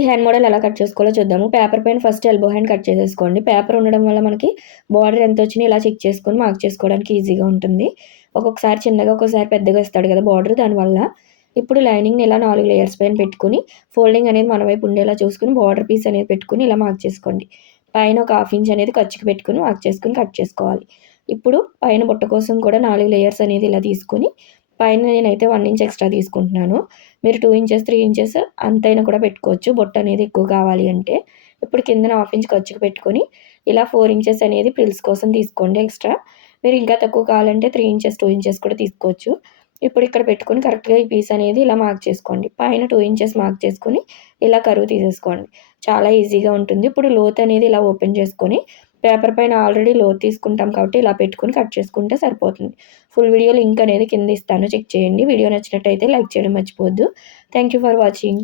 ఈ hand model ఎలా cut చేసుకోవాలో చూద్దాము. పేపర్ పైన ఫస్ట్ ఎల్బో హ్యాండ్ కట్ చేసేసుకోండి. పేపర్ ఉండడం వల్ల మనకి బార్డర్ ఎంత వచ్చినా ఇలా చెక్ చేసుకొని మార్క్ చేసుకోవడానికి ఈజీగా ఉంటుంది. ఒక్కొక్కసారి చిన్నగా ఒక్కొక్కసారి పెద్దగా ఇస్తాడు కదా బార్డర్ దానివల్ల ఇప్పుడు లైనింగ్ని ఇలా నాలుగు లేయర్స్ పైన పెట్టుకుని ఫోల్డింగ్ అనేది మన వైపు ఉండేలా చూసుకుని బార్డర్ పీస్ అనేది పెట్టుకుని ఇలా మార్క్ చేసుకోండి. పైన ఒక హాఫ్ ఇంచ్ అనేది ఖర్చుకి పెట్టుకుని మార్క్ చేసుకుని కట్ చేసుకోవాలి. ఇప్పుడు పైన బుట్ట కోసం కూడా నాలుగు లేయర్స్ అనేది ఇలా తీసుకొని పైన నేనైతే వన్ ఇంచ్ ఎక్స్ట్రా తీసుకుంటున్నాను. మీరు టూ ఇంచెస్ త్రీ ఇంచెస్ అంతైనా కూడా పెట్టుకోవచ్చు. బొట్ట అనేది ఎక్కువ కావాలి అంటే. ఇప్పుడు కిందన హాఫ్ ఇంచ్ ఖర్చుకు పెట్టుకొని ఇలా ఫోర్ ఇంచెస్ అనేది ప్రిల్స్ కోసం తీసుకోండి ఎక్స్ట్రా మీరు ఇంకా తక్కువ కావాలంటే త్రీ ఇంచెస్ టూ ఇంచెస్ కూడా తీసుకోవచ్చు. ఇప్పుడు ఇక్కడ పెట్టుకొని కరెక్ట్గా ఈ పీస్ అనేది ఇలా మార్క్ చేసుకోండి. పైన టూ ఇంచెస్ మార్క్ చేసుకొని ఇలా కరువు తీసేసుకోండి. చాలా ఈజీగా ఉంటుంది. ఇప్పుడు లోత్ అనేది ఇలా ఓపెన్ చేసుకొని పేపర్ పైన ఆల్రెడీ లోత్ తీసుకుంటాం కాబట్టి ఇలా పెట్టుకుని కట్ చేసుకుంటే సరిపోతుంది. ఫుల్ వీడియో లింక్ అనేది కింద ఇస్తాను. చెక్ చేయండి. వీడియో నచ్చినట్టయితే లైక్ చేయడం మర్చిపోవద్దు. Thank you for watching.